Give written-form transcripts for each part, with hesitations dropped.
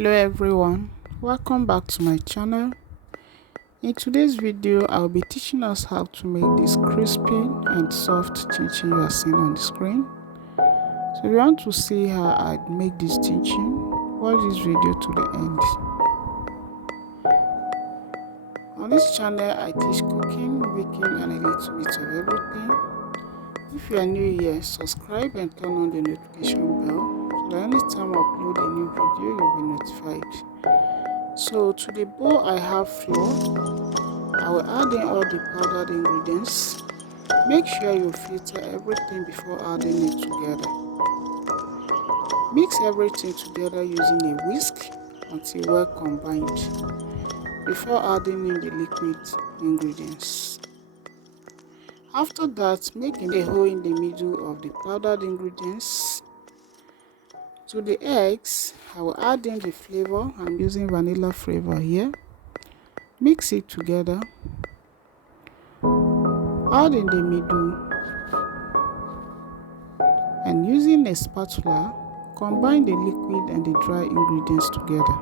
Hello everyone, welcome back to my channel. In today's video I'll be teaching us how to make this crispy and soft chinchin you are seeing on the screen. So if you want to see how I make this chinchin, watch this video to the end. On this channel I teach cooking, baking and a little bit of everything. If you are new here, subscribe and turn on the notification bell so that anytime I upload a new video you'll be notified. So to the bowl I have flour. I will add in all the powdered ingredients. Make sure you filter everything before adding it together. Mix everything together using a whisk until well combined before adding in the liquid ingredients. After that, make a hole in the middle of the powdered ingredients. To the eggs, I will add in the flavor. I'm using vanilla flavor here. Mix it together. Add in the middle. And using a spatula, combine the liquid and the dry ingredients together.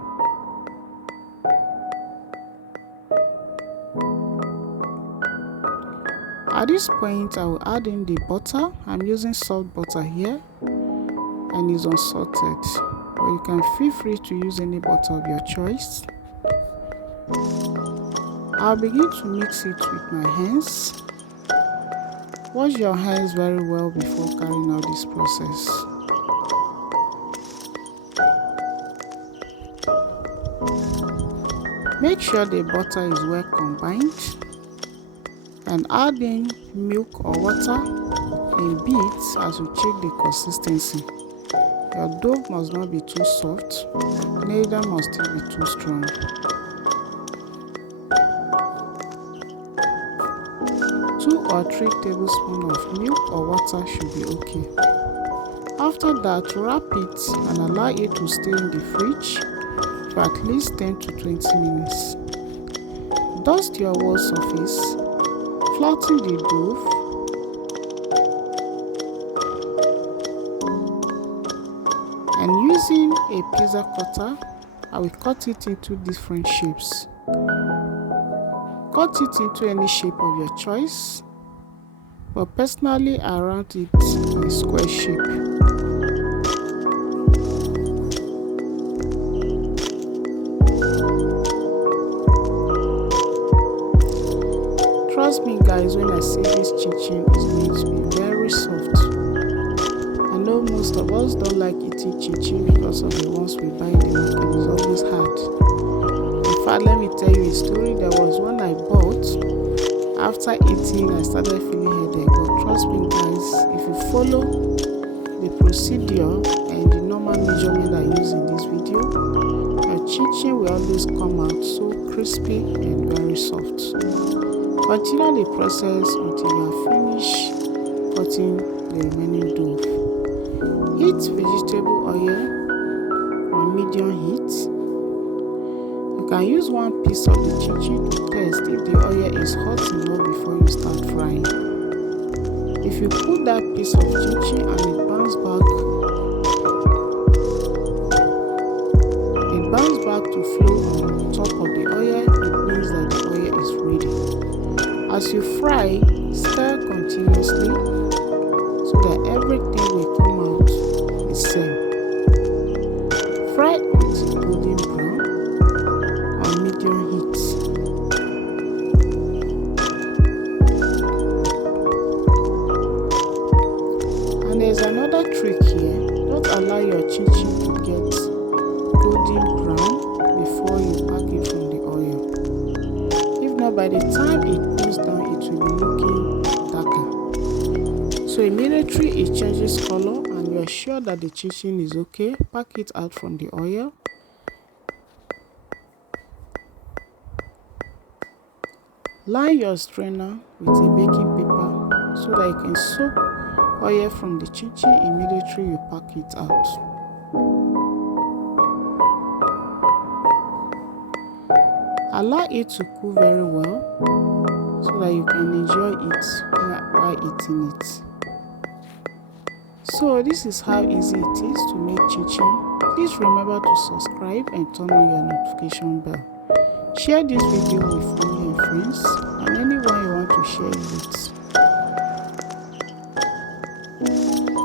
At this point, I will add in the butter. I'm using salt butter here and it's unsalted, but you can feel free to use any butter of your choice. I'll begin to mix it with my hands. Wash your hands very well before carrying out this process. Make sure the butter is well combined and add in milk or water in bits as you check the consistency. Your dough must not be too soft, neither must it be too strong. 2 or 3 tablespoons of milk or water should be okay. After that, wrap it and allow it to stay in the fridge for at least 10 to 20 minutes. Dust your wall surface, flatten the dough, and using a pizza cutter, I will cut it into different shapes. Cut it into any shape of your choice, but personally I round it in a square shape. Trust me guys, when I say this chinchin is going to be very soft. I know most of us don't like eating chinchin because of the ones we buy in the market. It's always hard. In fact, let me tell you a story. There was one I bought. After eating, I started feeling headache. But trust me guys, if you follow the procedure and the normal measurement I use in this video, your chinchin will always come out so crispy and very soft. Continue the process until you are finished cutting the remaining dough. Heat vegetable oil on medium heat. You can use one piece of the chinchin to test if the oil is hot enough before you start frying. If you put that piece of chinchin and it bounces back to flow on top of the oil, it means that the oil is ready. As you fry, stir continuously so that everything will come out the same. Fry until golden brown on medium heat. And there's another trick here. Don't allow your chinchin to get golden brown before you pack it from the oil. If not, by the time it cools down, it will be looking darker. So immediately it changes color and you are sure that the chinchin is okay, pack it out from the oil. Line your strainer with a baking paper so that you can soak oil from the chinchin immediately you pack it out. Allow it to cool very well so that you can enjoy it while eating it. So this is how easy it is to make chinchin Please remember to subscribe and turn on your notification bell. Share this video with family and friends and anyone you want to share it with.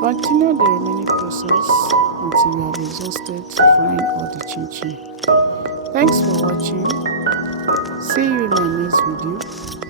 Continue the remaining process until you have exhausted frying all the chinchin. Thanks for watching. See you in my next video.